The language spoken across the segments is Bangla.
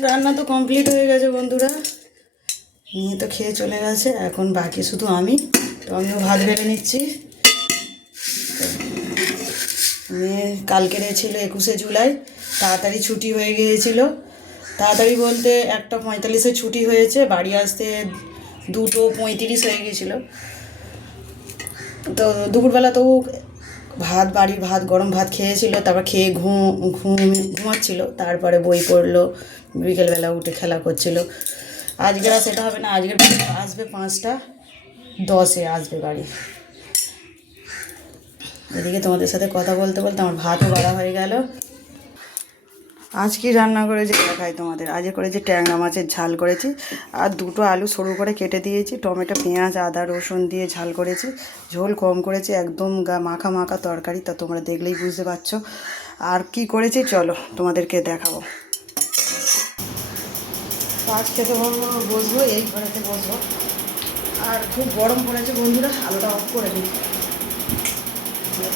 রান্না তো কমপ্লিট হয়ে গেছে বন্ধুরা, নিয়ে তো খেয়ে চলে গেছে। এখন বাকি শুধু আমি, তো আমিও ভাত বেড়ে নিচ্ছি। মেয়ে কালকেরে ছিল 21শে জুলাই, তাড়াতাড়ি ছুটি হয়ে গিয়েছিল। তাড়াতাড়ি বলতে 1:45-এ ছুটি হয়েছে, বাড়ি আসতে 2:35 হয়ে গিয়েছিলো। তো দুপুরবেলা তো বাড়ির ভাত, গরম ভাত খেয়েছিল, তারপর খেয়ে ঘুমাচ্ছিল। তারপরে বই পড়লো, বিকেলবেলা উঠে খেলা করছিল। আজকে আর সেটা হবে না, আজকের আসবে 5:10-এ আসবে বাড়ি। এদিকে তোমাদের সাথে কথা বলতে বলতে আমার ভাতও বাড়া হয়ে গেল। আজ কি রান্না করেছি দেখাই তোমাদের। আজকে করেছি ট্যাংরা মাছের ঝাল করেছি, আর 2টো আলু সরু করে কেটে দিয়েছি, টমেটো, পেঁয়াজ, আদা, রসুন দিয়ে ঝাল করেছি। ঝোল কম করেছি, একদম মাখা মাখা তরকারি, তা তোমরা দেখলেই বুঝতে পারছো। আর কি করেছি চলো তোমাদেরকে দেখাবো। আজ খেতে বসবো, এই ঘরেতে বসবো। আর খুব গরম পড়েছে বন্ধুরা, আলুটা অফ করে দিই,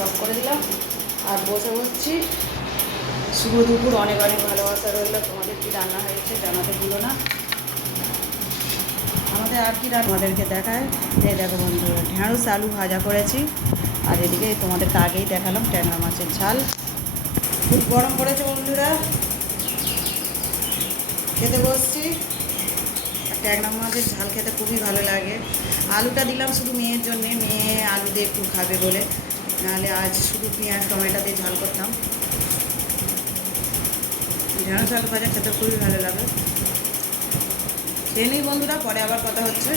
অফ করে দিলাম আর বসে বসছি। শুভ দুপুর, অনেক অনেক ভালোবাসা রইলো। তোমাদের কী রান্না হয়েছে জানাতে ভুলো না। আমাদের আর কি রান্না আমাদেরকে দেখায়। এই দেখো বন্ধুরা, ঢেঁড়স আলু ভাজা করেছি, আর এদিকে তোমাদেরকে আগেই দেখালাম ট্যাংরা মাছের ঝাল। খুব গরম পড়েছে বন্ধুরা, খেতে বসছি। ট্যাংরা মাছের ঝাল খেতে খুবই ভালো লাগে। আলুটা দিলাম শুধু মেয়ের জন্যে, মেয়ে আলু দিয়ে একটু খাবে বলে, নাহলে আজ শুধু পেঁয়াজ টমেটো দিয়ে ঝাল করতাম। ঢেঁড়স আলু ভাজা খেতে খুবই ভালো লাগে। খেয়ে নিই বন্ধুরা, পরে আবার কথা হচ্ছে।